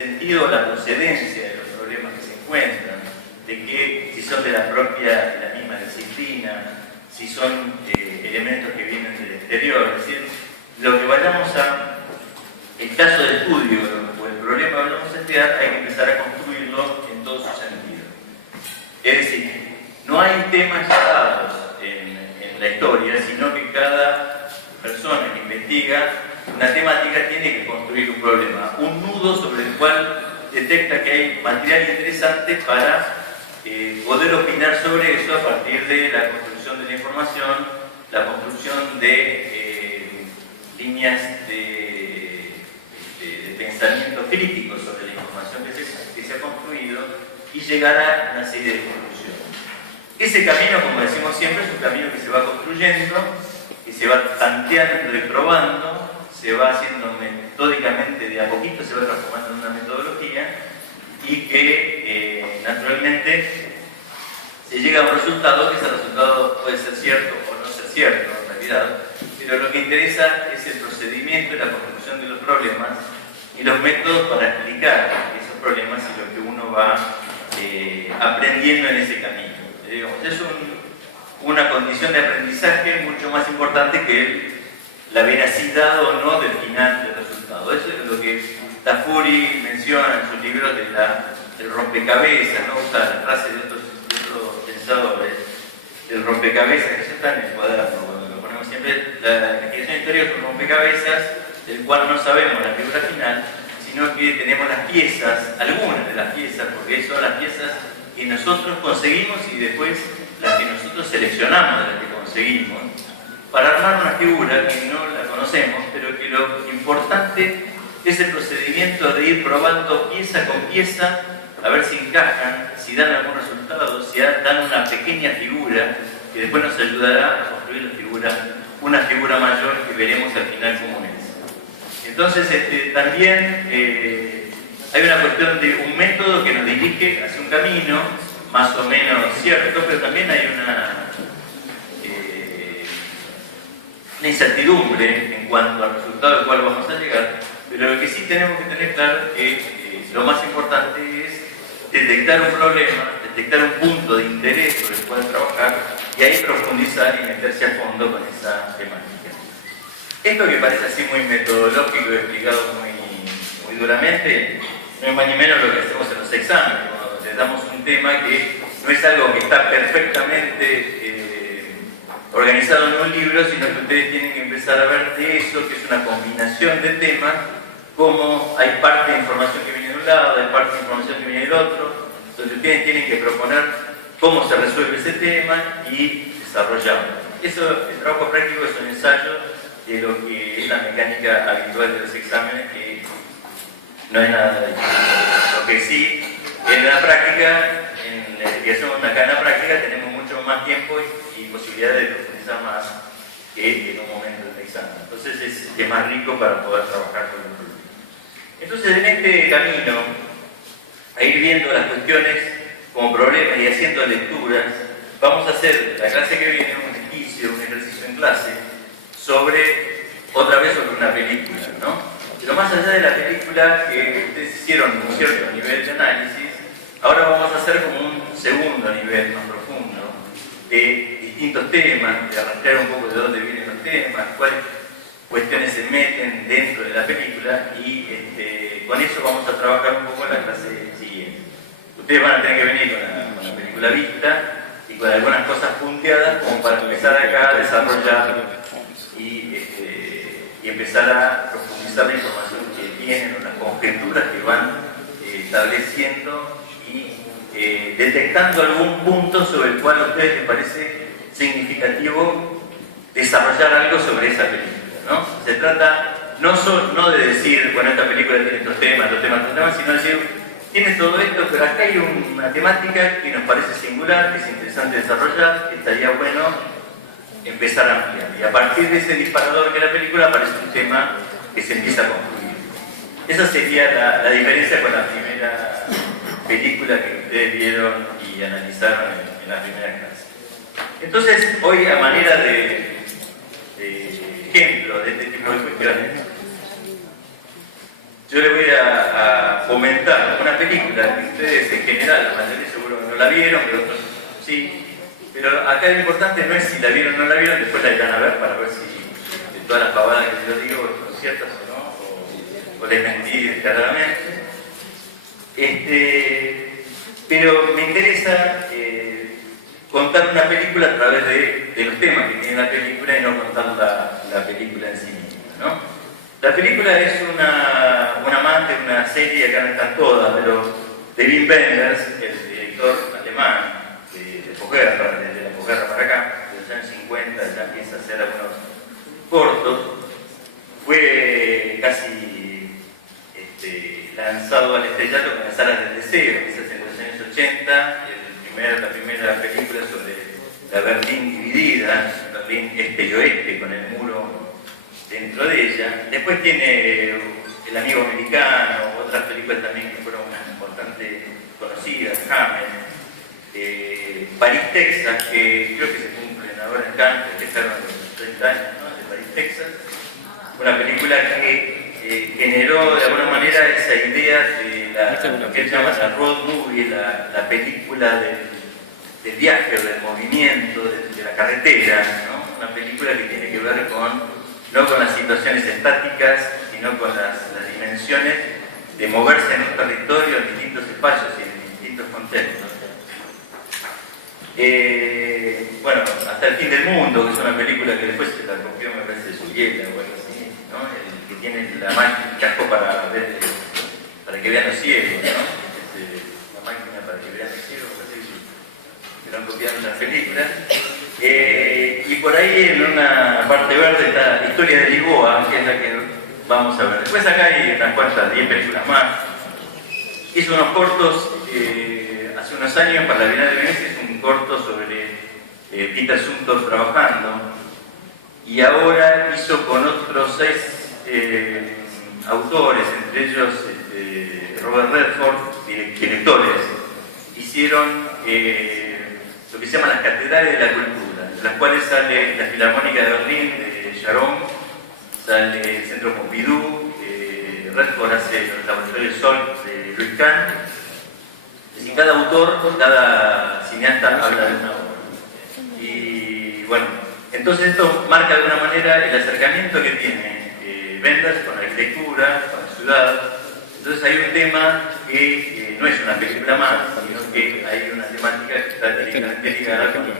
sentido, la procedencia de los problemas que se encuentran, de que si son de la misma disciplina, si son elementos que vienen del exterior, es decir, lo que vayamos el caso de estudio o el problema que vayamos a estudiar, hay que empezar a construirlo en todo su sentido. Es decir, no hay temas cerrados en la historia, sino que cada persona que investiga una temática tiene que construir un problema, un nudo sobre el cual detecta que hay material interesante para poder opinar sobre eso a partir de la construcción de la información, la construcción de líneas de pensamiento crítico sobre la información que se ha construido y llegar a una serie de conclusiones. Ese camino, como decimos siempre, es un camino que se va construyendo, que se va tanteando y probando, se va haciendo metódicamente, de a poquito se va transformando en una metodología y que naturalmente se llega a un resultado, que ese resultado puede ser cierto o no ser cierto en realidad, pero lo que interesa es el procedimiento y la construcción de los problemas y los métodos para explicar esos problemas y lo que uno va aprendiendo en ese camino. Digamos, es una condición de aprendizaje mucho más importante que la veracidad o no del final del resultado. Eso es lo que Tafuri menciona en sus libros del rompecabezas, ¿no? Usa la frase de otros pensadores, del rompecabezas, que eso está en el cuaderno, cuando lo ponemos siempre. La investigación histórica es un rompecabezas del cual no sabemos la figura final, sino que tenemos las piezas, algunas de las piezas, porque son las piezas que nosotros conseguimos y después las que nosotros seleccionamos de las que conseguimos, para armar una figura que no la conocemos, pero que lo importante es el procedimiento de ir probando pieza con pieza, a ver si encajan, si dan algún resultado, si dan una pequeña figura, que después nos ayudará a construir una figura mayor que veremos al final cómo es. Entonces, también hay una cuestión de un método que nos dirige hacia un camino, más o menos cierto, pero también hay una incertidumbre en cuanto al resultado al cual vamos a llegar, pero lo que sí tenemos que tener claro es que lo más importante es detectar un problema, detectar un punto de interés sobre el cual trabajar y ahí profundizar y meterse a fondo con esa temática. Esto que parece así muy metodológico y explicado muy duramente, no es más ni menos lo que hacemos en los exámenes, cuando les damos un tema que no es algo que está perfectamente organizado en un libro, sino que ustedes tienen que empezar a ver de eso, que es una combinación de temas, como hay parte de información que viene de un lado, hay parte de información que viene del otro, entonces ustedes tienen que proponer cómo se resuelve ese tema y desarrollarlo. Eso, el trabajo práctico es un ensayo de lo que es la mecánica habitual de los exámenes, que no es nada difícil. Lo que sí, en la práctica, en la investigación acá en la práctica, tenemos mucho más tiempo y posibilidades de profundizar más que en un momento del examen. Entonces es más rico para poder trabajar con el problema. Entonces, en este camino, a ir viendo las cuestiones como problemas y haciendo lecturas, vamos a hacer la clase que viene un ejercicio en clase, otra vez sobre una película, ¿no? Pero más allá de la película que ustedes hicieron un cierto nivel de análisis, ahora vamos a hacer como un segundo nivel más profundo de distintos temas, de arrancar un poco de dónde vienen los temas, cuáles cuestiones se meten dentro de la película y con eso vamos a trabajar un poco en la clase siguiente. Ustedes van a tener que venir con la película vista y con algunas cosas punteadas como para empezar acá a desarrollar y empezar a profundizar la información que tienen o las conjeturas que van estableciendo y detectando algún punto sobre el cual a ustedes les parece significativo desarrollar algo sobre esa película, ¿no? Se trata no de decir, bueno, esta película tiene estos temas, sino decir, tiene todo esto, pero acá hay una temática que nos parece singular, que es interesante desarrollar, que estaría bueno empezar a ampliar. Y a partir de ese disparador que es la película aparece un tema que se empieza a construir. Esa sería la diferencia con la primera película que ustedes vieron y analizaron en la primera clase. Entonces, hoy, a manera de ejemplo de este tipo de cuestiones, yo le voy a fomentar una película que ustedes en general, la mayoría seguro que no la vieron, pero otros sí. Pero acá lo importante no es si la vieron o no la vieron, después la irán a ver para ver si de todas las pavadas que yo digo son ciertas o no, o les mentí descaradamente. Pero me interesa contar una película a través de los temas que tiene la película y no contar la película en sí misma, ¿no? La película es una amante, una serie, acá no están todas, pero de Wim Wenders, el director alemán de posguerra, desde la posguerra para acá, de los años 50, ya empieza a hacer algunos cortos. Fue casi lanzado al estrellato con las Alas del Deseo, quizás en los años 80, la primera película sobre la Berlín dividida, Berlín este y oeste, con el muro dentro de ella. Después tiene El amigo americano, otras películas también que fueron bastante conocidas, Hammer, París, Texas, que creo que se cumplen ahora en Cannes, festejaron los 30 años, ¿no?, de París, Texas. Una película que generó de alguna manera esa idea de lo que él llama la road movie, la película del viaje o del movimiento, de la carretera, ¿no? Una película que tiene que ver no con las situaciones estáticas, sino con las dimensiones de moverse en un territorio, en distintos espacios y en distintos contextos. Bueno, Hasta el fin del mundo, que es una película que después se la copió, me parece, Suriela o algo así, ¿no? El que tiene el casco para que vean los ciegos, ¿no? La máquina para que vean los ciegos, así que lo han copiado en las películas. Y por ahí en una parte verde está la Historia de Lisboa, que es la que vamos a ver. Después acá hay unas cuantas, 10 películas más. Hizo unos cortos hace unos años para la Bienal de Venecia, es un corto sobre Peter Zumthor trabajando, y ahora hizo con otros 6 autores, entre ellos Robert Redford, directores, hicieron lo que se llaman las catedrales de la cultura, de las cuales sale la Filarmónica de Berlín, de Sharon, sale el Centro Pompidou, Redford hace el Laboratorio Sol de Louis Kahn. Es decir, cada autor, cada cineasta habla de una obra. Y bueno, entonces esto marca de alguna manera el acercamiento que tiene Wenders con la arquitectura, con la ciudad. Entonces hay un tema que no es una película más, sino que hay una temática que está directamente ligada con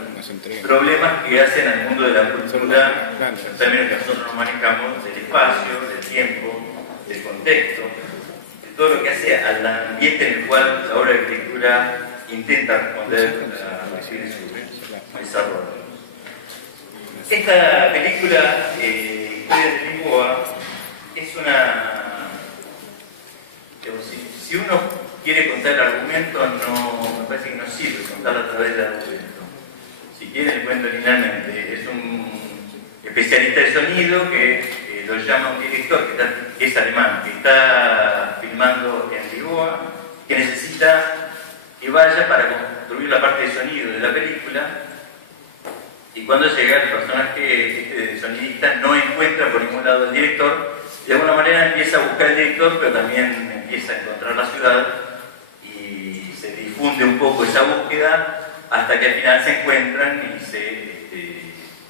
problemas que hacen al mundo de la cultura, en términos que nosotros nos manejamos, del espacio, del tiempo, del contexto, de todo lo que hace al ambiente en el cual la obra de arquitectura intenta responder a su desarrollo. Esta película, Historia de Lisboa, es una... Si uno quiere contar el argumento, me parece que no sirve contarlo a través del argumento. Si quiere, le cuento linealmente. Es un especialista de sonido que lo llama un director que es alemán, que está filmando en Lisboa, que necesita que vaya para construir la parte de sonido de la película. Y cuando llega el personaje sonidista no encuentra por ningún lado al director, de alguna manera empieza a buscar al director, pero también empieza a encontrar la ciudad y se difunde un poco esa búsqueda hasta que al final se encuentran y se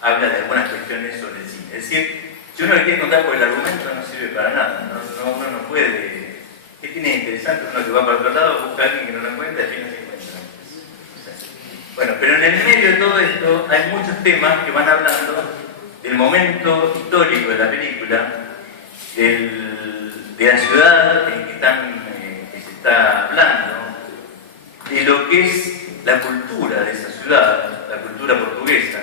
habla de algunas cuestiones sobre el cine. Es decir, si uno le quiere contar por el argumento no sirve para nada, uno no puede. ¿Qué tiene interesante? Uno que va para otro lado, busca a alguien que no lo encuentra y al final se encuentra. Bueno, pero en el medio de todo esto hay muchos temas que van hablando del momento histórico de la película, de la ciudad en que se está hablando, de lo que es la cultura de esa ciudad, la cultura portuguesa.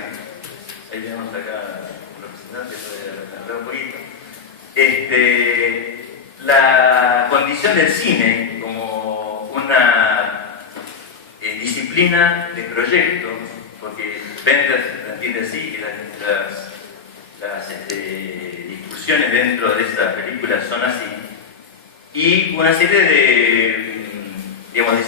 Ahí tenemos acá un representante, puede hablar un poquito. La condición del cine como una disciplina de proyecto, porque Wenders lo entiende así, que las discusiones dentro de esta película son así, y una serie de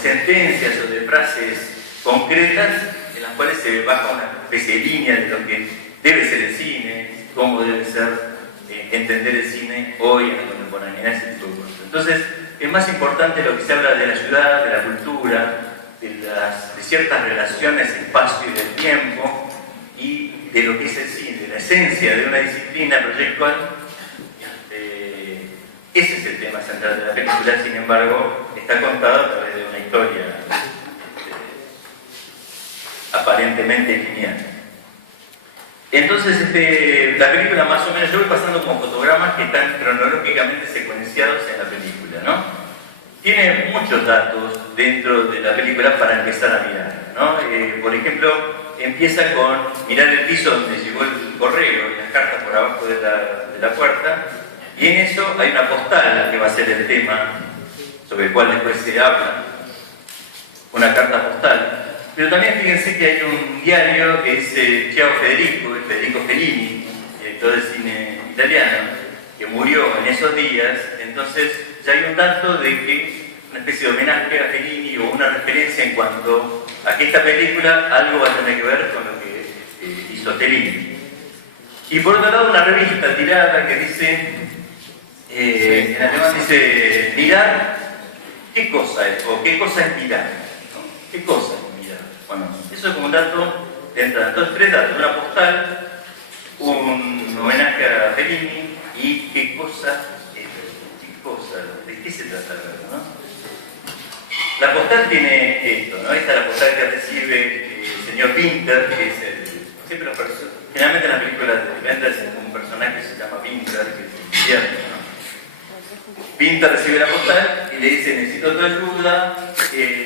sentencias o de frases concretas en las cuales se baja una especie de línea de lo que debe ser el cine, cómo debe ser entender el cine hoy en la contemporaneidad, ese tipo de cosas. Entonces, es más importante lo que se habla de la ciudad, de la cultura, de ciertas relaciones, espacio y del tiempo, y de lo que es el cine, de la esencia de una disciplina proyectual. Ese es el tema central de la película, sin embargo, está contado a través de una historia aparentemente lineal. Entonces, la película más o menos, yo voy pasando como fotogramas que están cronológicamente secuenciados en la película, ¿no? Tiene muchos datos dentro de la película para empezar a mirar, ¿no? Por ejemplo, empieza con mirar el piso donde llegó el correo y las cartas por abajo de la puerta, y en eso hay una postal que va a ser el tema sobre el cual después se habla, una carta postal. Pero también fíjense que hay un diario que es Chavo Federico Fellini, director de cine italiano, que murió en esos días. Entonces ya hay un dato de que una especie de homenaje a Fellini o una referencia en cuanto a que esta película algo va a tener que ver con lo que hizo Fellini. Y por otro lado una revista tirada que dice, en alemán dice, mirar, ¿qué cosa es? O ¿qué cosa es mirar? ¿No? ¿Qué cosa es? Bueno, eso es como un dato de entrada. Entonces, tres datos: una postal, un homenaje a Fellini y qué cosa, de qué se trata, ¿no? La postal tiene esto, ¿no? Esta es la postal que recibe el señor Winter, que es siempre generalmente en las películas de Wenders es un personaje que se llama Winter, que es el invierno, ¿no? Winter recibe la postal y le dice, necesito tu ayuda.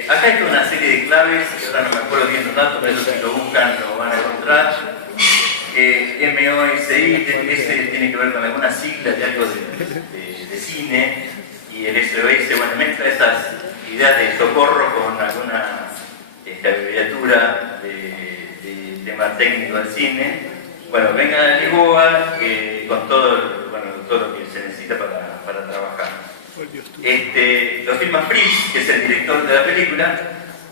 Acá hay una serie de claves, que ahora no me acuerdo bien los datos, pero si lo buscan lo van a encontrar. MOSI, ese tiene que ver con alguna sigla de algo de cine, y el SOS, bueno, mezcla esas ideas de socorro con alguna abreviatura de tema técnico del cine. Bueno, venga a Lisboa con todo lo que se necesita para trabajar. Lo filma Fritz, que es el director de la película.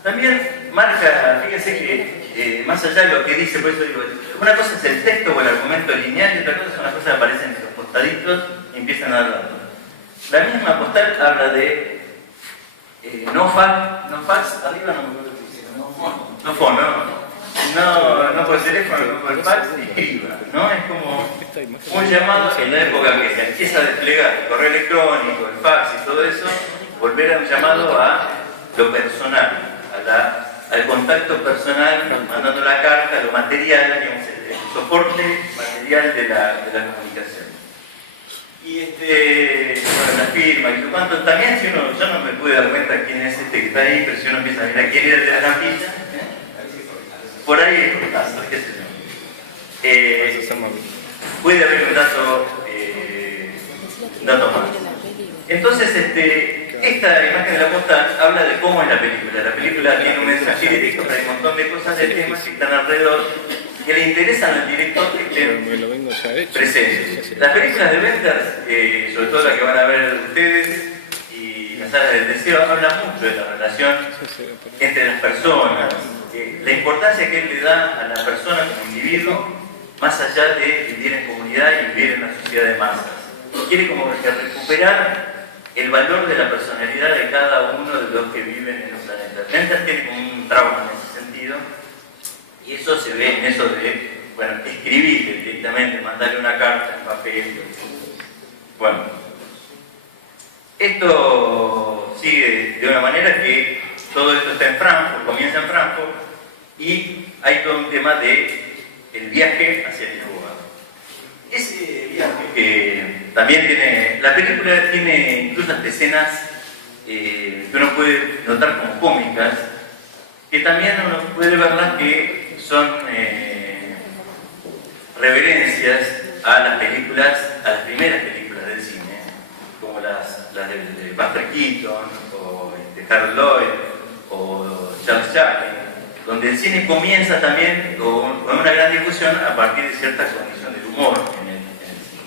También marca, fíjense que más allá de lo que dice, por eso digo, una cosa es el texto o el argumento lineal y otra cosa son las cosas que aparecen en los postaditos y empiezan a dar. La misma postal habla de no fax, arriba no me acuerdo qué dice, no fono, no por teléfono, no por fax, escriba, ¿no? Es como un llamado en la época que se empieza a desplegar el correo electrónico, el fax y todo eso, volver a un llamado a lo personal, al contacto personal, mandando la carta, lo material, digamos, el soporte material de la comunicación. Y bueno, la firma y lo cuanto, también si uno, yo no me pude dar cuenta quién es que está ahí, pero si uno empieza a mirar quién era el de la estampilla, por ahí es Cortázar, qué sé yo. Puede haber un dato más. Entonces, esta imagen de la postal habla de cómo es la película. La película tiene un mensaje directo, pero hay un montón de cosas de temas que están alrededor que le interesan al director que estén presentes. Las películas de Wenders, sobre todo las que van a ver ustedes y las salas del deseo, hablan mucho de la relación entre las personas, la importancia que él le da a la persona como individuo, más allá de vivir en comunidad y vivir en una sociedad de masas. Quiere como que recuperar el valor de la personalidad de cada uno de los que viven en el planeta. Wenders tiene como un trauma en ese sentido, y eso se ve en eso de, bueno, escribir directamente, mandarle una carta en papel. Bueno, esto sigue de una manera que todo esto está en Frankfurt, comienza en Frankfurt, y hay todo un tema de el viaje hacia Lisboa. Ese viaje que también tiene, la película tiene incluso hasta escenas que uno puede notar como cómicas, que también uno puede verlas que son reverencias a las películas, a las primeras películas del cine, como las de Buster Keaton, o Harold Lloyd, o Charles Chaplin, donde el cine comienza también con una gran discusión a partir de cierta condición del humor en el cine.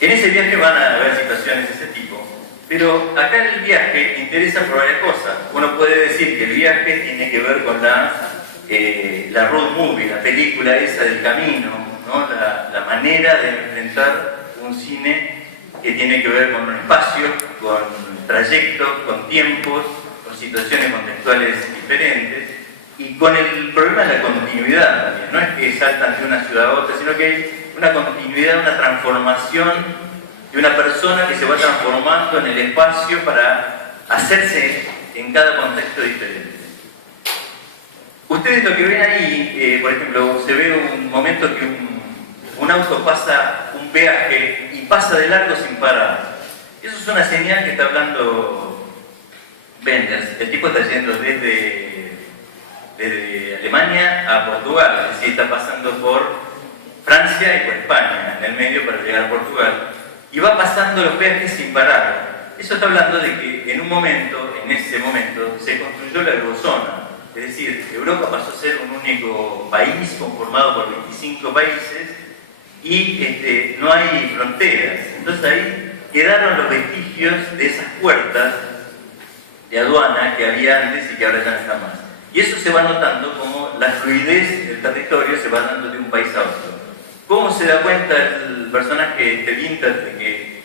En ese viaje van a haber situaciones de ese tipo, pero acá el viaje interesa por varias cosas. Uno puede decir que el viaje tiene que ver con la road movie, la película esa del camino, ¿no? La manera de enfrentar un cine que tiene que ver con un espacio, con trayectos, con tiempos, con situaciones contextuales diferentes y con el problema de la continuidad también. No es que saltan de una ciudad a otra, sino que hay una continuidad, una transformación de una persona que se va transformando en el espacio para hacerse en cada contexto diferente. Ustedes lo que ven ahí, por ejemplo, se ve un momento que un auto pasa un peaje y pasa de largo sin parar. Eso es una señal que está hablando Wenders. El tipo está yendo desde Alemania a Portugal, es decir, está pasando por Francia y por España, en el medio para llegar a Portugal, y va pasando los peajes sin parar. Eso está hablando de que en ese momento, se construyó la eurozona. Es decir, Europa pasó a ser un único país conformado por 25 países y no hay fronteras. Entonces ahí quedaron los vestigios de esas puertas de aduana que había antes y que ahora ya no están más. Y eso se va notando como la fluidez del territorio se va dando de un país a otro. ¿Cómo se da cuenta el personaje de Winter de que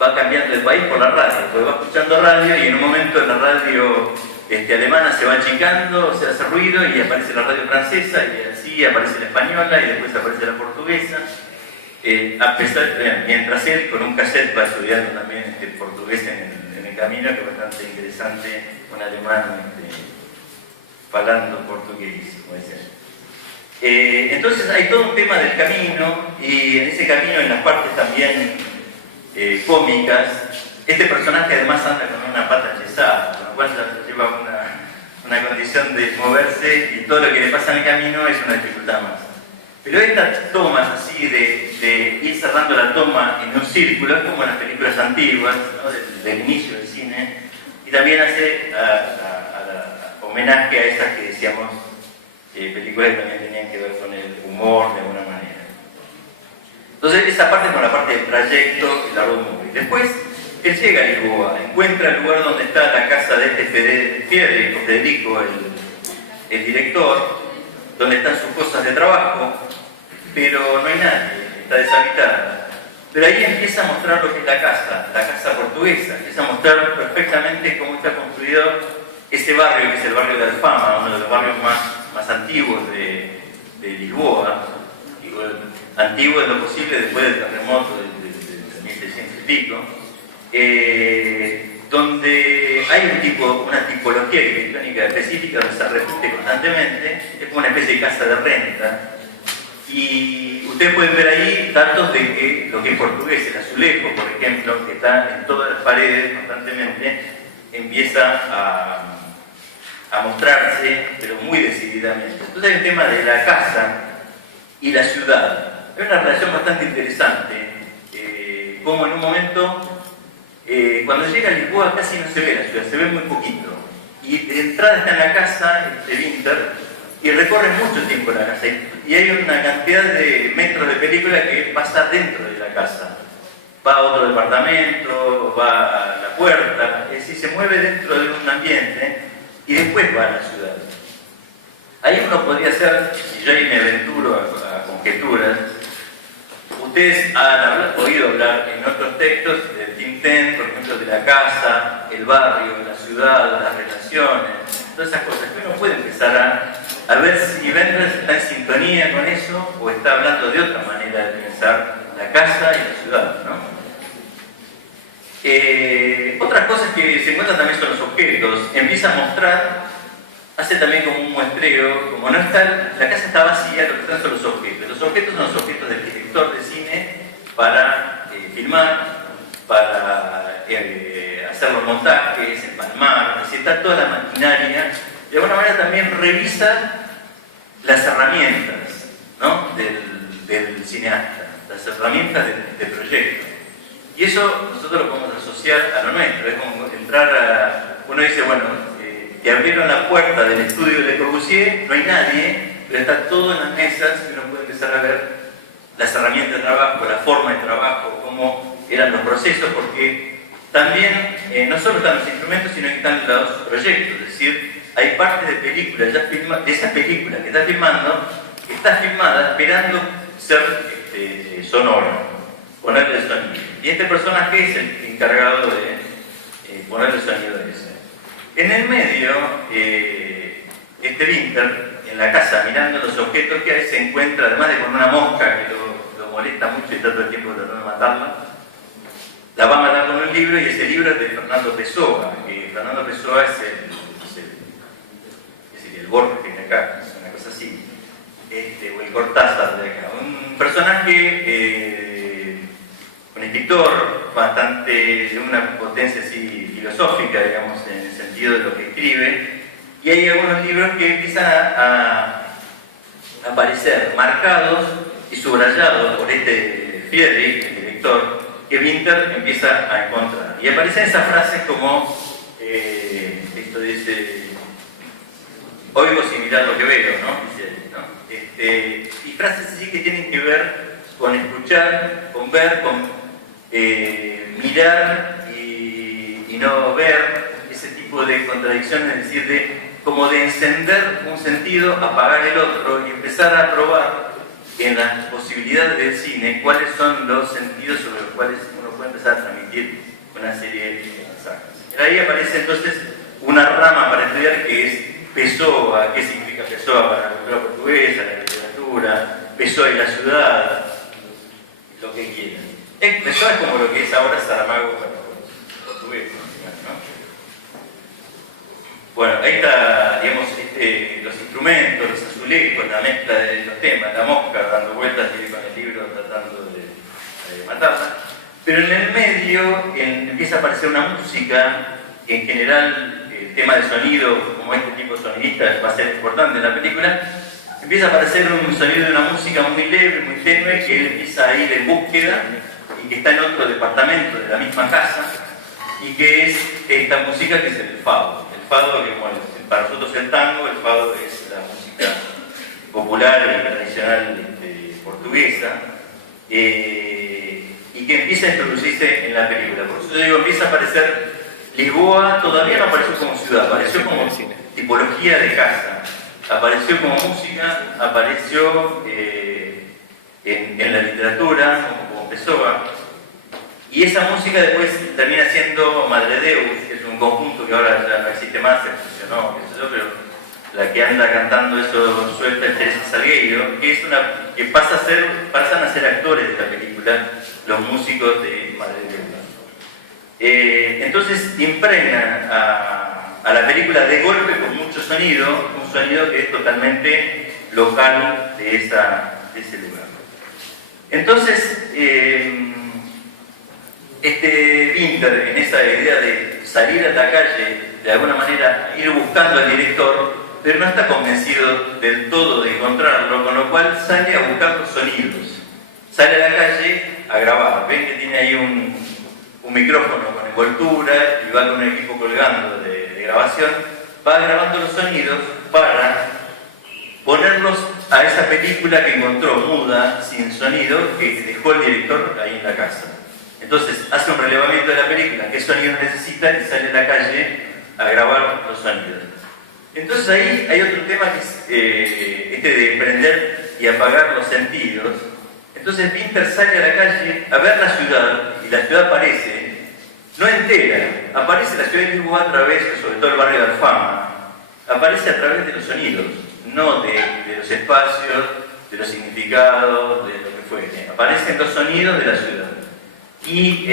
va cambiando de país? Por la radio, porque va escuchando radio y en un momento en la radio alemana se va achicando, se hace ruido y aparece la radio francesa y así aparece la española y después aparece la portuguesa. Mientras él con un cassette va estudiando también portugués en el camino, que es bastante interesante, un alemán hablando portugués, como decía. Entonces hay todo un tema del camino y en ese camino, en las partes también cómicas, este personaje además anda con una pata enyesada, con lo cual ya lleva una condición de moverse y todo lo que le pasa en el camino es una dificultad más. Pero estas tomas así de ir cerrando la toma en un círculo, es como en las películas antiguas, ¿no? del inicio del cine, y también hace homenaje a estas que decíamos, películas que también tenían que ver con el humor de alguna manera. Entonces esa parte es como la parte del trayecto y la road movie. Después él llega a Lisboa, encuentra el lugar donde está la casa de Federico, el director, donde están sus cosas de trabajo, pero no hay nadie, está deshabitada. Pero ahí empieza a mostrar lo que es la casa portuguesa, empieza a mostrar perfectamente cómo está construido ese barrio, que es el barrio de Alfama, uno de los barrios más antiguos de Lisboa, digo, antiguo en lo posible después del terremoto de 1600 y pico, donde hay una tipología arquitectónica específica donde se repite constantemente, es como una especie de casa de renta. Y ustedes pueden ver ahí datos de que lo que es portugués, el azulejo, por ejemplo, que está en todas las paredes constantemente, empieza a mostrarse, pero muy decididamente. Entonces hay un tema de la casa y la ciudad. Hay una relación bastante interesante, como en un momento, cuando llega a Lisboa casi no se ve la ciudad, se ve muy poquito. Y de entrada está en la casa de Winter, y recorre mucho tiempo la casa y hay una cantidad de metros de película que pasa dentro de la casa, va a otro departamento, va a la puerta, es decir, se mueve dentro de un ambiente y después va a la ciudad. Ahí uno podría hacer, y yo ahí me aventuro a conjeturas, ustedes han oído hablar en otros textos del Tintín, por ejemplo, de la casa, el barrio, la ciudad, las relaciones, todas esas cosas que uno puede empezar a ver si Wenders está en sintonía con eso o está hablando de otra manera de pensar la casa y la ciudad, ¿no? Otras cosas que se encuentran también son los objetos. Empieza a mostrar, hace también como un muestreo, como no está, la casa está vacía, lo que están son los objetos. Los objetos son los objetos del director de cine para filmar, para hacer los montajes, empalmar, es decir, está toda la maquinaria. De alguna manera también revisa las herramientas, ¿no? del cineasta, las herramientas de proyecto. Y eso nosotros lo podemos asociar a lo nuestro. Es como entrar uno dice, bueno, te abrieron la puerta del estudio de Le Corbusier, no hay nadie, pero está todo en las mesas y uno puede empezar a ver las herramientas de trabajo, la forma de trabajo, cómo eran los procesos, porque también no solo están los instrumentos, sino que están los proyectos. Es decir, hay partes de películas de esa película que está filmando, que está filmada esperando ser sonora. ponerle sonido. Y este personaje es el encargado de ponerle sonido a eso. En el medio, este Winter, en la casa, mirando los objetos que hay, se encuentra, además de con una mosca que lo molesta mucho y está todo el tiempo tratando de matarla, la va a matar con un libro, y ese libro es de Fernando Pessoa, que Fernando Pessoa es el Borges de acá, es una cosa así, o el Cortázar de acá. Un personaje, un escritor bastante de una potencia así filosófica, digamos, en el sentido de lo que escribe, y hay algunos libros que empiezan a aparecer marcados y subrayados por este Friedrich, el director, que Winter empieza a encontrar. Y aparecen esas frases como, esto dice, oigo similar lo que veo, ¿no? Dice, ¿no? Y frases así que tienen que ver con escuchar, con ver, con mirar y no ver, ese tipo de contradicciones, es decir, como de encender un sentido, apagar el otro y empezar a probar en las posibilidades del cine cuáles son los sentidos sobre los cuales uno puede empezar a transmitir una serie de mensajes. Ahí aparece entonces una rama para estudiar que es Pessoa, qué significa Pessoa para la cultura portuguesa, la literatura, Pessoa y la ciudad, lo que quieran. Pessoa es como lo que es ahora Saramago para los portugueses, ¿no? Bueno, ahí está, digamos, los instrumentos, los azulejos, la mezcla de los temas, la mosca dando vueltas y con el libro tratando de matarla. Pero en el medio empieza a aparecer una música, que en general el tema de sonido, como este tipo de sonidista va a ser importante en la película, empieza a aparecer un sonido de una música muy leve, muy tenue, que él empieza a ir en búsqueda y que está en otro departamento de la misma casa, y que es esta música que es el fado. El fado, que bueno, para nosotros el tango, el fado es la música popular y tradicional portuguesa, y que empieza a introducirse en la película. Por eso digo, empieza a aparecer Lisboa, todavía no apareció como ciudad, apareció como tipología de casa, apareció como música, apareció en la literatura, como Pessoa. Y esa música después termina siendo Madre Deus, que es un conjunto que ahora ya no existe más, se fusionó, qué sé yo, pero la que anda cantando eso suelta es Teresa Salgueiro, que es que pasan a ser actores de esta película, los músicos de Madre Deus. Entonces impregna a la película de golpe con mucho sonido, un sonido que es totalmente local de ese lugar. Entonces, Winter, en esa idea de salir a la calle, de alguna manera ir buscando al director, pero no está convencido del todo de encontrarlo, con lo cual sale a buscar los sonidos. Sale a la calle a grabar. Ven que tiene ahí un micrófono con envoltura y va con un equipo colgando de grabación. Va grabando los sonidos para ponerlos a esa película que encontró muda, sin sonido, que dejó el director ahí en la casa. Entonces hace un relevamiento de la película, qué sonidos necesita, y sale a la calle a grabar los sonidos. Entonces ahí hay otro tema que es de prender y apagar los sentidos. Entonces Winter sale a la calle a ver la ciudad, y la ciudad aparece, no entera, aparece la ciudad de Lisboa a través, sobre todo el barrio de Alfama, aparece a través de los sonidos, no de los espacios, de los significados, de lo que fuere. Aparecen los sonidos de la ciudad. Y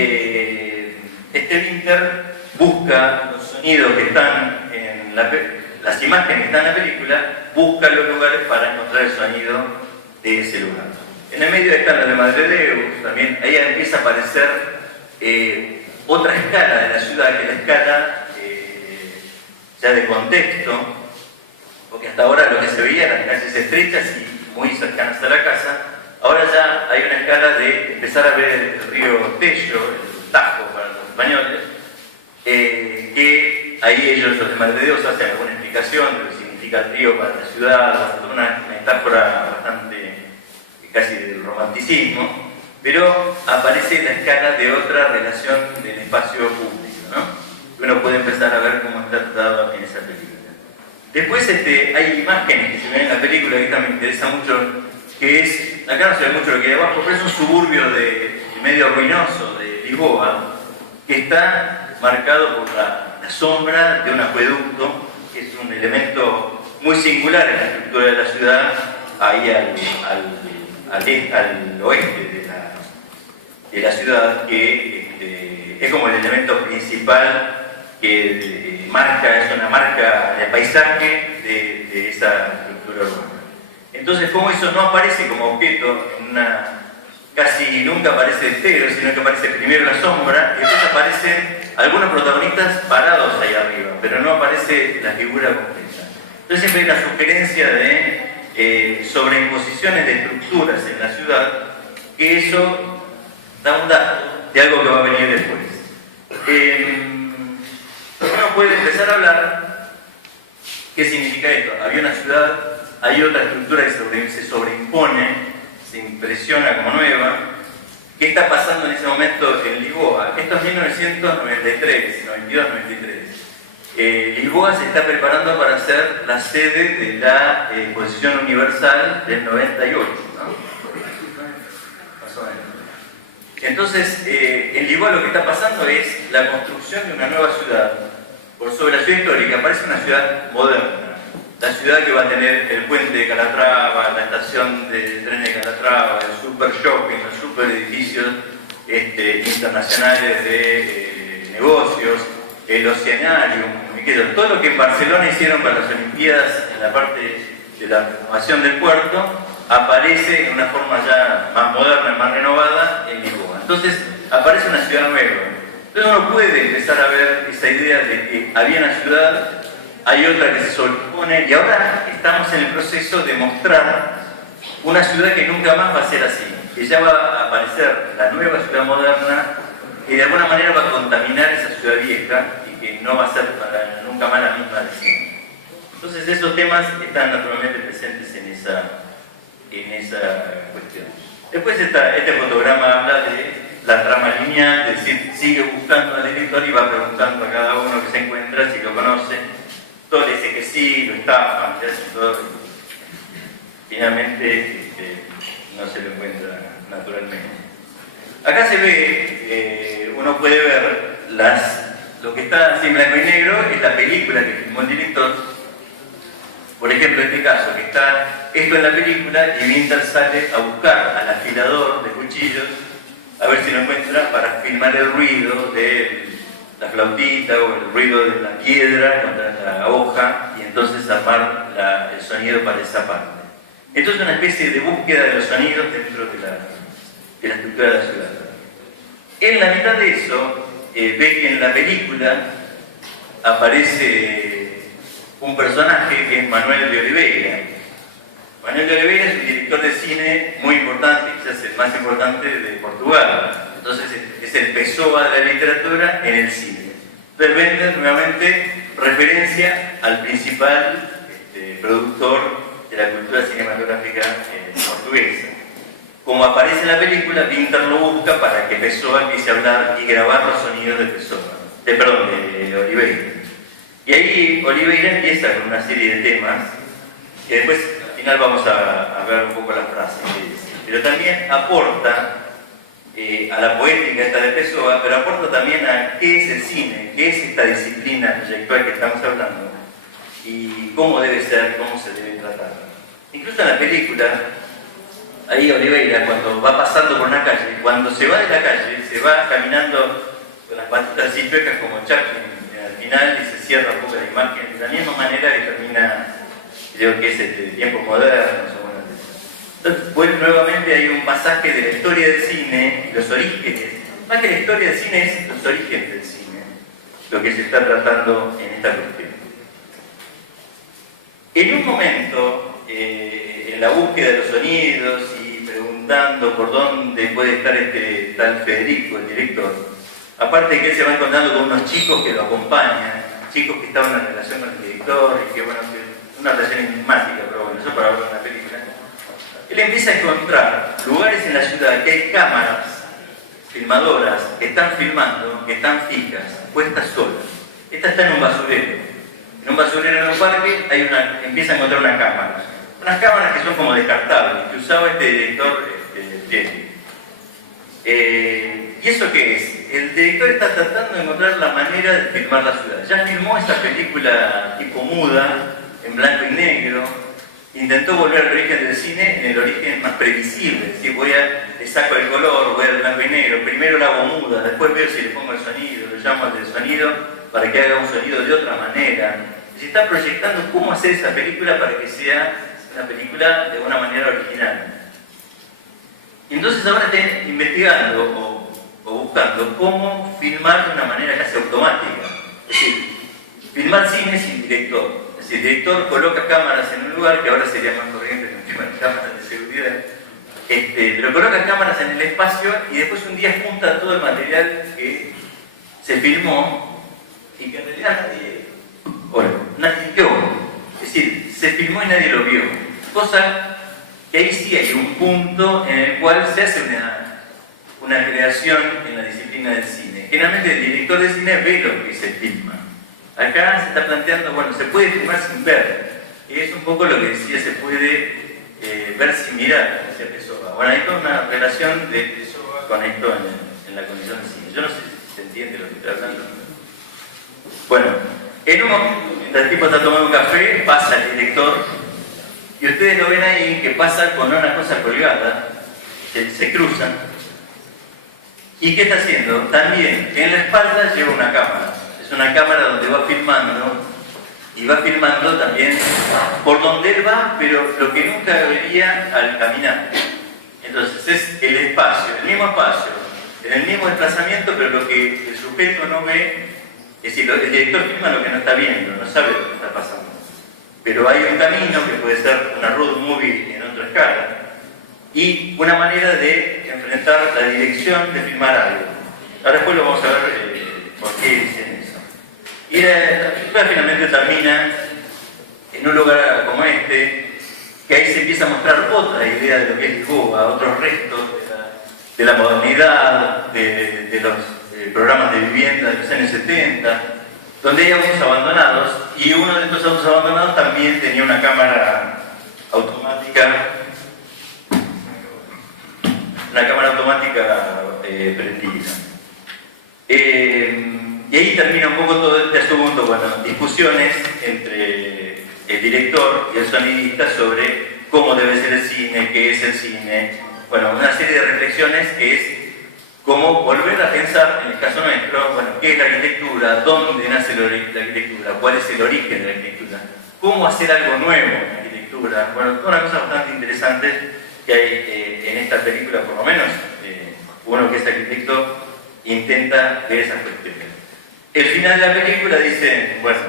Winter busca los sonidos que están en las imágenes que están en la película, busca los lugares para encontrar el sonido de ese lugar. En el medio está la de Madre Deus, también ahí empieza a aparecer otra escala de la ciudad, que es la escala ya de contexto, porque hasta ahora lo que se veía eran calles estrechas y muy cercanas a la casa. Ahora ya hay una escala de empezar a ver el río Tello, el Tajo para los españoles, que ahí ellos, los de Madre Deus, hacen alguna explicación de lo que significa el río para la ciudad, una metáfora bastante casi del romanticismo, pero aparece la escala de otra relación del espacio público, ¿no? Uno puede empezar a ver cómo está tratado en esa película. Después hay imágenes que se ven en la película que esta me interesa mucho, que es, acá no se ve mucho lo que hay abajo, pero es un suburbio de medio ruinoso de Lisboa, que está marcado por la sombra de un acueducto, que es un elemento muy singular en la estructura de la ciudad, ahí al oeste de la ciudad, que es como el elemento principal que es una marca de paisaje de esa estructura urbana. Entonces, como eso no aparece como objeto, casi nunca aparece entero, sino que aparece primero la sombra, y después aparecen algunos protagonistas parados ahí arriba, pero no aparece la figura completa. Entonces siempre hay una sugerencia de sobreimposiciones de estructuras en la ciudad, que eso da un dato de algo que va a venir después. Uno puede empezar a hablar qué significa esto. Había una ciudad, hay otra estructura que se sobreimpone, se impresiona como nueva. ¿Qué está pasando en ese momento en Lisboa? Esto es 1993, 92-93. Lisboa se está preparando para ser la sede de la Exposición Universal del 98, ¿no? Más o menos. Entonces, en Lisboa lo que está pasando es la construcción de una nueva ciudad. Por sobre la ciudad histórica aparece una ciudad moderna. La ciudad que va a tener el puente de Calatrava, la estación de trenes de Calatrava, el super shopping, los super edificios internacionales de negocios, el Oceanarium, todo lo que en Barcelona hicieron para las Olimpiadas en la parte de la renovación del puerto, aparece en una forma ya más moderna, más renovada en Lisboa. Entonces aparece una ciudad nueva. Entonces uno puede empezar a ver esa idea de que había una ciudad, hay otra que se sobrepone, y ahora estamos en el proceso de mostrar una ciudad que nunca más va a ser así, que ya va a aparecer la nueva ciudad moderna, que de alguna manera va a contaminar esa ciudad vieja y que no va a ser nunca más la misma de siempre. Entonces esos temas están naturalmente presentes en esa cuestión. Después este fotograma habla de la trama lineal, es decir, sigue buscando al director y va preguntando a cada uno que se encuentra si lo conoce. Todo le dice que sí, lo estafan, todo. Finalmente no se lo encuentra naturalmente. Acá se ve, uno puede ver lo que está así en blanco y negro, es la película que filmó el director. Por ejemplo, en este caso, que está esto en la película y Winter sale a buscar al afilador de cuchillos a ver si lo encuentra para filmar el ruido de la flautita o el ruido de la piedra contra la hoja y entonces armar el sonido para esa parte. Esto es una especie de búsqueda de los sonidos dentro de la estructura de la ciudad. En la mitad de eso, ve que en la película aparece un personaje que es Manuel de Oliveira. Manuel de Oliveira es un director de cine muy importante, quizás el más importante de Portugal. Entonces es el Pessoa de la literatura en el cine. Entonces vende nuevamente referencia al principal productor de la cultura cinematográfica portuguesa. Como aparece en la película, Winter lo busca para que Pessoa empiece a hablar y grabar los sonidos de de Oliveira. Y ahí Oliveira empieza con una serie de temas que después al final vamos a ver un poco las frases que dice. Pero también aporta a la poética esta de Pessoa, pero aporta también a qué es el cine, qué es esta disciplina proyectual que estamos hablando y cómo debe ser, cómo se debe tratar. Incluso en la película, ahí Oliveira, cuando va pasando por una calle, cuando se va de la calle, se va caminando con las patitas así chuecas como Chaplin al final y se cierra un poco la imagen de la misma manera que termina, creo que es tiempos modernos. Entonces, pues, nuevamente hay un pasaje de la historia del cine y los orígenes. Más que la historia del cine es los orígenes del cine, lo que se está tratando en esta cuestión. En un momento, en la búsqueda de los sonidos y preguntando por dónde puede estar este tal Federico, el director, aparte de que él se va encontrando con unos chicos que lo acompañan, chicos que estaban en relación con el director y que, bueno, una relación enigmática, pero bueno, eso para hablar de una película. Él empieza a encontrar lugares en la ciudad que hay cámaras filmadoras que están filmando, que están fijas, puestas solas. Esta está en un basurero. En un basurero en un parque empieza a encontrar una cámara. Unas cámaras que son como descartables, que usaba este director Jerry. ¿Y eso qué es? El director está tratando de encontrar la manera de filmar la ciudad. Ya filmó esta película tipo muda, en blanco y negro. Intentó volver al origen del cine en el origen más previsible. Es decir, le saco el color, voy al blanco y negro, primero la hago muda, después veo si le pongo el sonido, lo llamo al del sonido para que haga un sonido de otra manera. Se está proyectando cómo hacer esa película para que sea una película de una manera original. Y entonces ahora está investigando o buscando cómo filmar de una manera casi automática. Es decir, filmar cine sin director. Es decir, el director coloca cámaras en un lugar, que ahora sería más corriente que el tema de cámaras de seguridad, pero coloca cámaras en el espacio y después un día junta todo el material que se filmó y que en realidad nadie vio. Es decir, se filmó y nadie lo vio. Cosa que ahí sí hay un punto en el cual se hace una creación en la disciplina del cine. Generalmente el director de cine ve lo que se filma. Acá se está planteando, bueno, se puede filmar sin ver. Y es un poco lo que decía, se puede ver sin mirar, decía Pessoa. Bueno, hay toda una relación de Pessoa con esto en la condición del cine. Yo no sé si se entiende lo que estoy hablando. Bueno, en un momento, mientras el tipo está tomando un café, pasa el director y ustedes lo ven ahí que pasa con una cosa colgada, se cruzan. ¿Y qué está haciendo? También en la espalda lleva una cámara. Es una cámara donde va filmando y va filmando también por donde él va, pero lo que nunca vería al caminar. Entonces es el espacio, el mismo espacio, en el mismo desplazamiento, pero lo que el sujeto no ve, es decir, el director filma lo que no está viendo, no sabe lo que está pasando. Pero hay un camino que puede ser una road movie en otra escala y una manera de enfrentar la dirección de filmar algo. Ahora después lo vamos a ver por qué dicen eso. Y la película finalmente termina en un lugar como este, que ahí se empieza a mostrar otra idea de lo que es Lisboa, otros restos de la modernidad, de los programas de vivienda de los años 70, donde hay autos abandonados, y uno de estos autos abandonados también tenía una cámara automática, prendida. Y ahí termina un poco todo este asunto, bueno, discusiones entre el director y el sonidista sobre cómo debe ser el cine, qué es el cine, bueno, una serie de reflexiones que es cómo volver a pensar, en el caso nuestro, bueno, qué es la arquitectura, dónde nace la arquitectura, cuál es el origen de la arquitectura, cómo hacer algo nuevo en la arquitectura, bueno, todas las cosas bastante interesantes que hay en esta película, por lo menos uno que es arquitecto intenta ver esas cuestiones. El final de la película dice, bueno,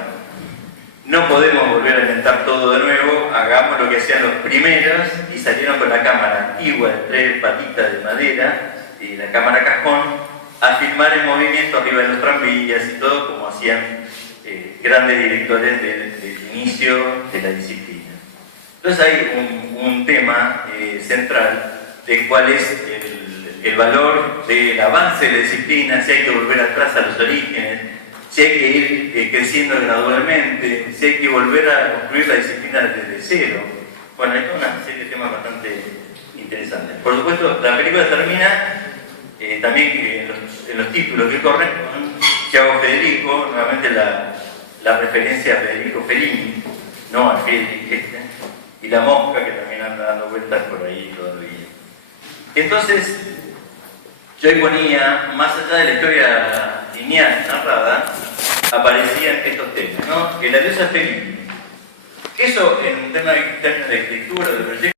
no podemos volver a inventar todo de nuevo, hagamos lo que hacían los primeros, y salieron con la cámara antigua de 3 patitas de madera y la cámara cajón a filmar el movimiento arriba de los tranvías y todo como hacían grandes directores del inicio de la disciplina. Entonces hay un tema central de cuál es el valor del avance de la disciplina, si hay que volver atrás a los orígenes, si hay que ir creciendo gradualmente, si hay que volver a construir la disciplina desde cero. Bueno, hay toda una serie de temas bastante interesantes. Por supuesto, la película termina también en los títulos que corren con Thiago Federico, nuevamente la referencia a Federico Fellini, no a Federico, y la mosca que también anda dando vueltas por ahí todavía. Entonces, yo ahí ponía, más allá de la historia lineal narrada, aparecían estos temas, ¿no? Que la diosa Fellini. Eso en un tema de arquitectura, de proyecto,